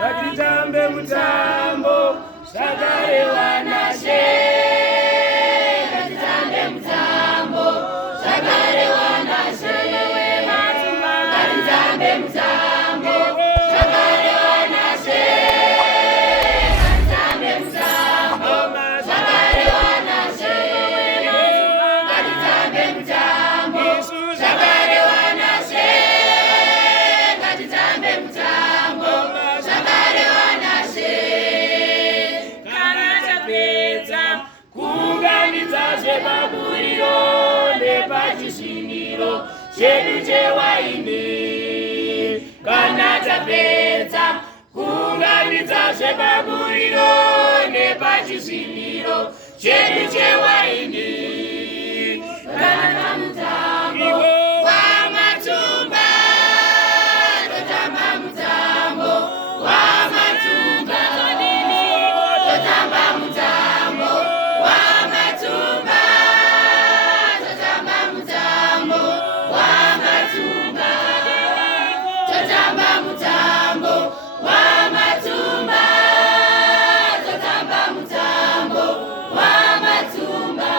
ngatitambe mutambo Shagare wanashe. Ngatitambe mutambo Shagare wanashe. Ngatitambe mutambo Shagare wanashe. Ngatitambe mutambo Shagare wanashe. Ngatitambe mutambo Shagare wanashe. Ngatitambe mutambo Shagare wanashe. Kana tapedza kuunganidza zvepaburiro nepachisviniro chedu chewaini. Kana tapedza kuunganidza zvepaburiro nepachisviniro chedu chewaini. Kana mutambo wamatumba totamba mutambo wamatumba. Totamba mutambo wamatumba. Totamba mutambo wamatumba. Totamba mutambo wamatumba. Totamba mutambo wamatumba.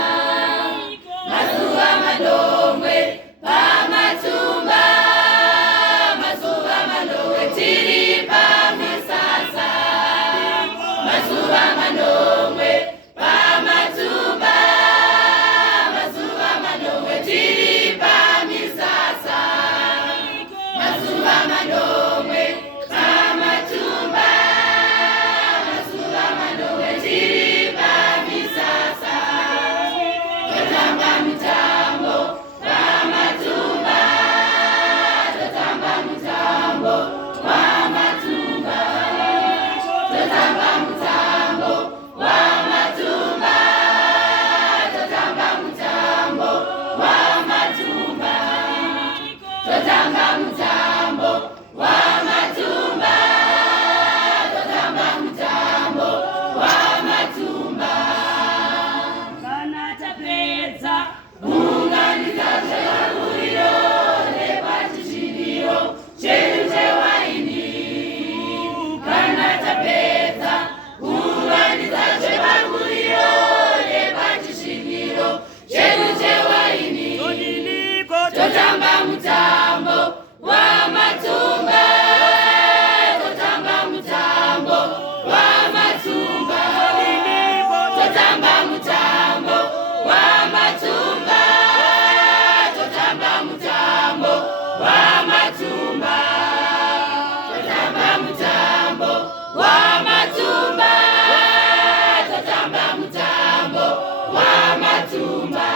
Mazuva manomwe pamatumba. Mazuva manomwe tiri pamisasa. Mazuva manomwe pamatumba. Mazuva manomwe tiri pamisasa. Mazuva manomwe pamatumba. Mazuva manomwe tiri pamisasa. Totamba mutambo wamatumba. Totamba mutambo wamatumba. Totamba mutambo wamatumba. Totamba mutambo wamatumba. Totamba mutambo wamatumba. Totamba mutambo wamatumba. Kana tapedza kuunganidza zvepaburiro nepachisviniro chedu chewaini. Kana tapedza kuunganidza zvepaburiro nepachisviniro chedu chewaini. Totamba mutambo wamatumba. Totamba mutambo wamatumba. Totamba mutambo wamatumba. Totamba mutambo wamatumba. Totamba mutambo wamatumba. Totamba mutambo wamatumba.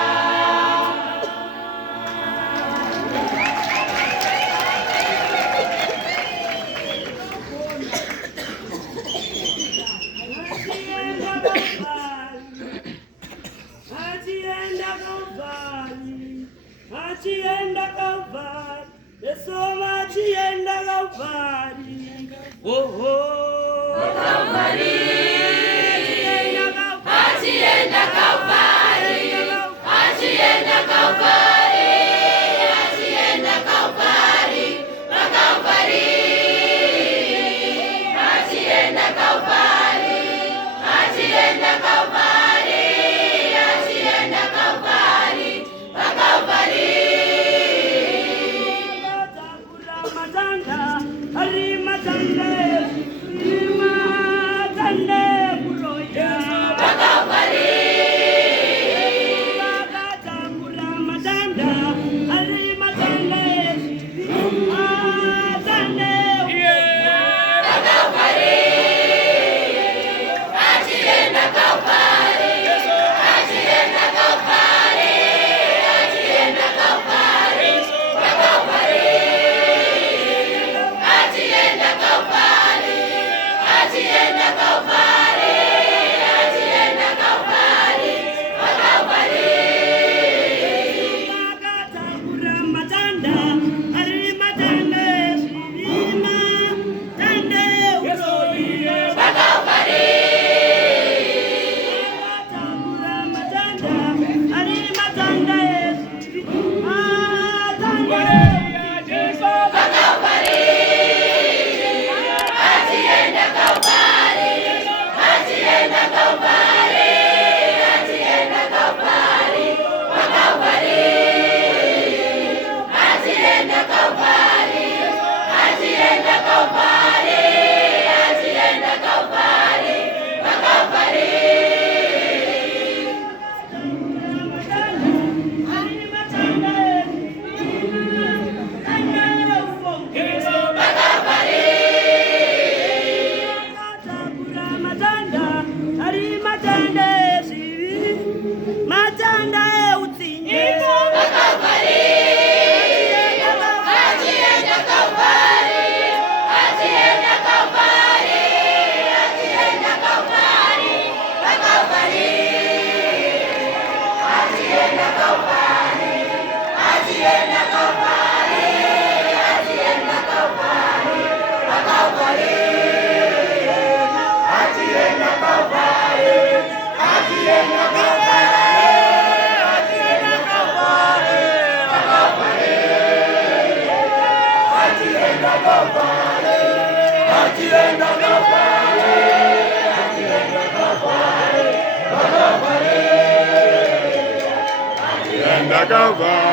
Achienda Kalvari, Yesoma achienda Kalvari, oh Kalvari, achienda Kalvari, achienda Kalvari, achienda Kalvari, Kalvari, achienda Kalvari, achienda Kalvari, achienda Kalvari, Kalvari. Matanda, hari matanda, matanda ari matanda esivi matanda eutsinye Kalvari achienda Kalvari achienda Kalvari achienda Kalvari Kalvari achienda Kalvari achienda Kalvari achienda Kalvari Kalvari achienda Kalvari achienda Kalvari